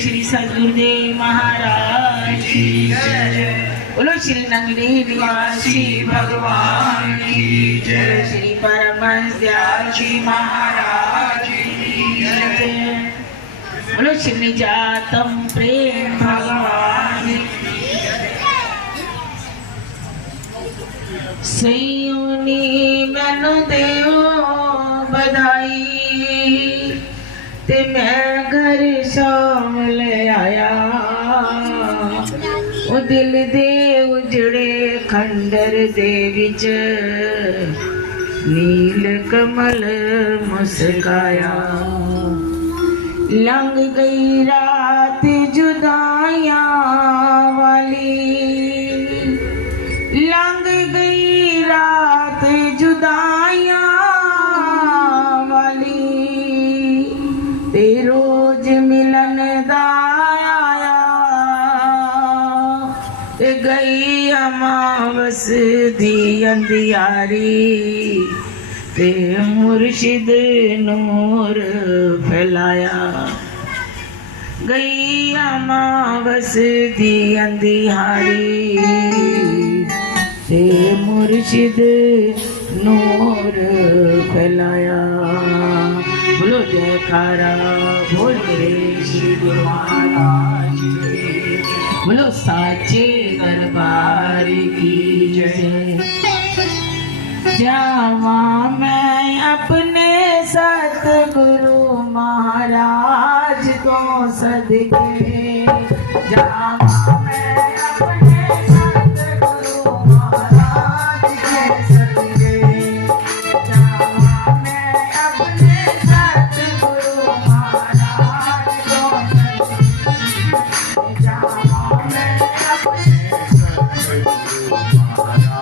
श्री सद्गुरुदेव महाराज की जय। बोलो श्री नगरी निवासी भगवान की जय। श्री परमहंस दयाल जी महाराज की जय। बोलो श्री निजातम प्रेम भगवान की जय। सयोनी मैनू देओ बधाई ते मैं घर शाम ले आया। ओ दिल दे उजड़े खंडर दे विच नील कमल मुस्काया। लंघ गई रात जुदाइयां वाली, लंघ गई रात जुदाइयां वाली, ते रोज मिलन दा आया। ते गई अमावस दी अंधियारी, ते मुर्शिद नूर फैलाया। गई अमावस दी अंधियारी, ते मुर्शिद नूर फैलाया। बोलो जयकारा बोल रे श्री गुरु महाराज की। बोलो साचे दरबार की जय। जावा मैं अपने सतगुरु महाराज को सदके, जावा मैं अपने सतगुरु महाराज को सदके, जावा मैं अपने सतगुरु महाराज को सदके, जावा मैं अपने सतगुरु महाराज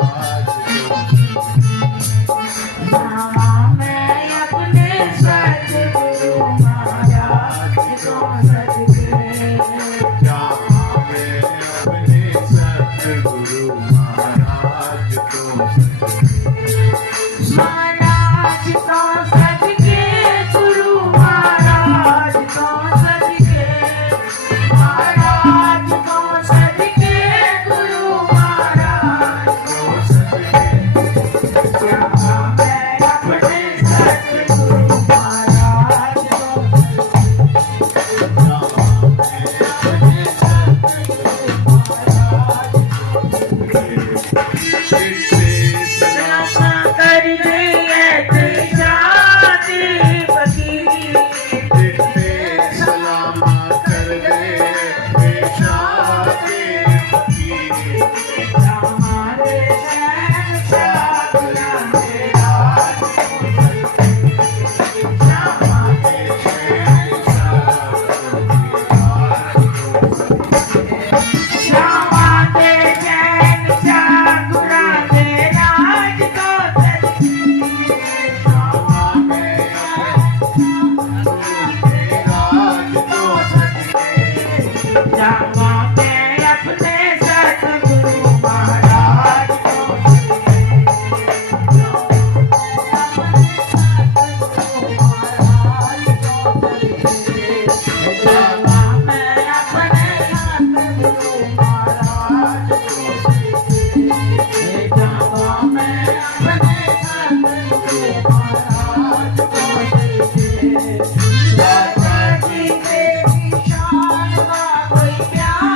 कोई प्यार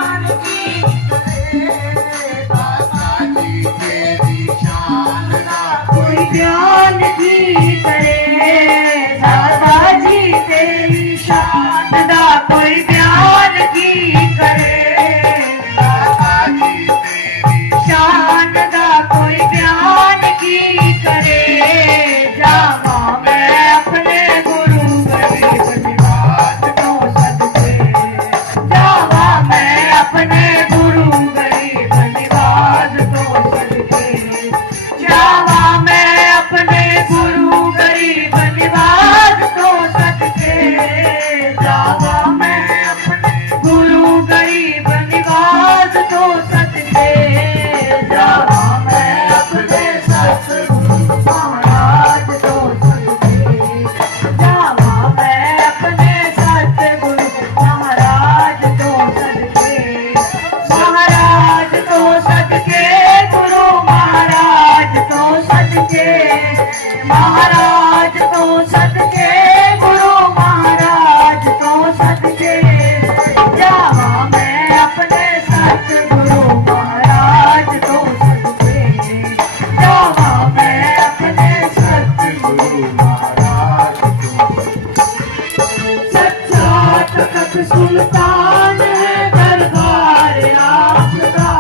सुल्तान है दरबार आपका,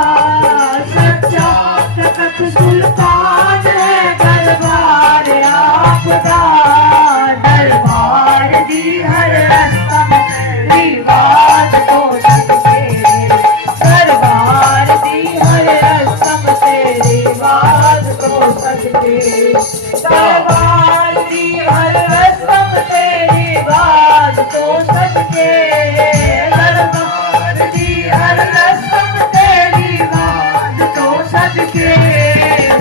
सच्चा तख्त सुल्तान है दरबार आपका। दरबार दी हर रस्म रिवाज तो सदके, दरबार दी हर रस्म से रिवाज तो सदके, दरबार दी हर रस्म से रिवाज तो सदके, दरबार दी हर रस्म से रिवाज तो सदके।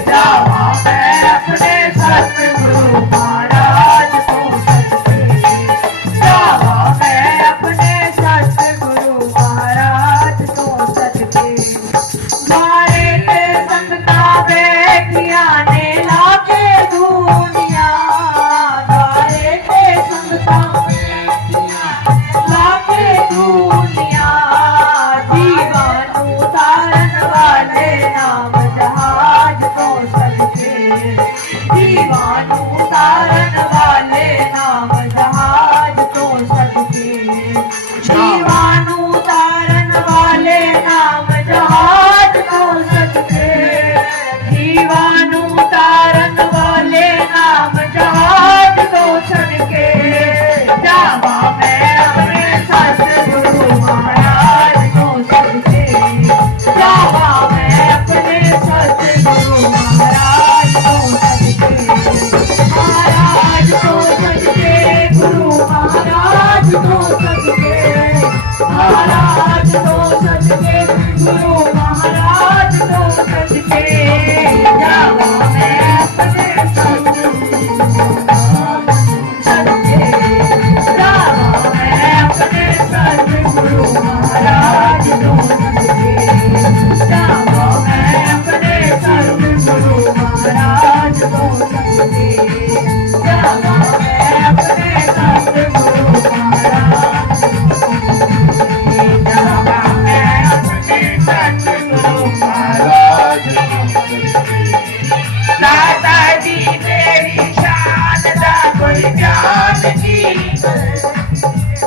जावा मैं अपने सतगुरु महाराज तो सदके, जावा मैं अपने सतगुरु महाराज तो सदके। मारे के संगता बैठिया ने लाके दुनिया, मारे के संगता बैठिया लाके दुनिया। जीवानु तारन वाले नाम जहाज तो सदके, जीवानु तारन वाले नाम जहाज तो सदके, जीवानु तारन वाले नाम जहाज तो सदके, जीवानु तारन वाले नाम जहाज तो सदके। जावा मैं अपने सतगुरु महाराज तो सदके, जावा मैं अपने सतगुरु महाराज तो सदके, महाराज तो सदके, गुरु महाराज तो सदके, महाराज तो सदके, गुरु महाराज तो सदके। जावा मैं अपने सतगुरु सदके, जावा मैं अपने सतगुरु महाराज तो सदके, जावा मैं अपने सतगुरु महाराज तो सदके, जावा मैं अपने सतगुरु महाराज तो सदके, जावा मैं अपने सतगुरु महाराज तो सदके। दादा जी मेरी शान दा कोई बयान नहीं करे,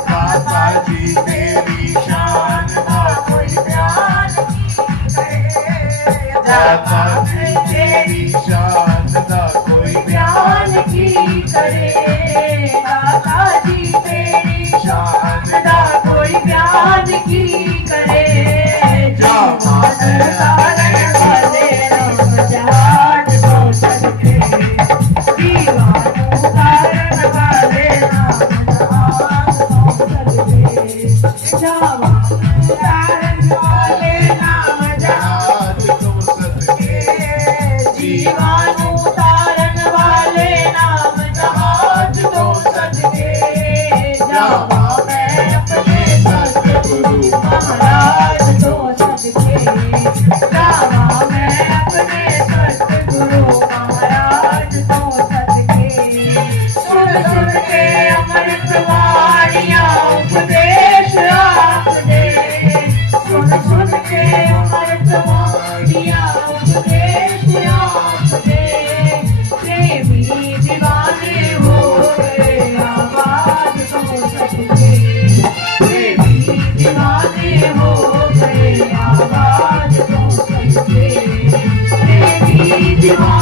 दाता जी तेरी शान दा कोई बयान नहीं करे, दाता जी तेरी शान दा कोई बयान की करे, दादा जी तेरी शान दा कोई बयान की करे। जावा तारन वाले नाम जहाज तो सदके, दीवानु तारन वाले नाम जहाज तो सदके, जावा तारन वाले नाम जहाज आज तो सदके, जीवानु तारन वाले नाम जहाज तो सदके। जावा मैं अपने सतगुरु महाराज तो सदके, जावा मैं अपने सतगुरु महाराज तो सदके। सुन सुन के अमृत वाणियां उपदेश आप दे, सुन सुन के अमृत वाणियां उपदेश आप दे। प्रेमी दीवाने हो गए आवाज तो सदके, प्रेमी दीवाने हो गए आवाज तो सदके, प्रेमी दीवाने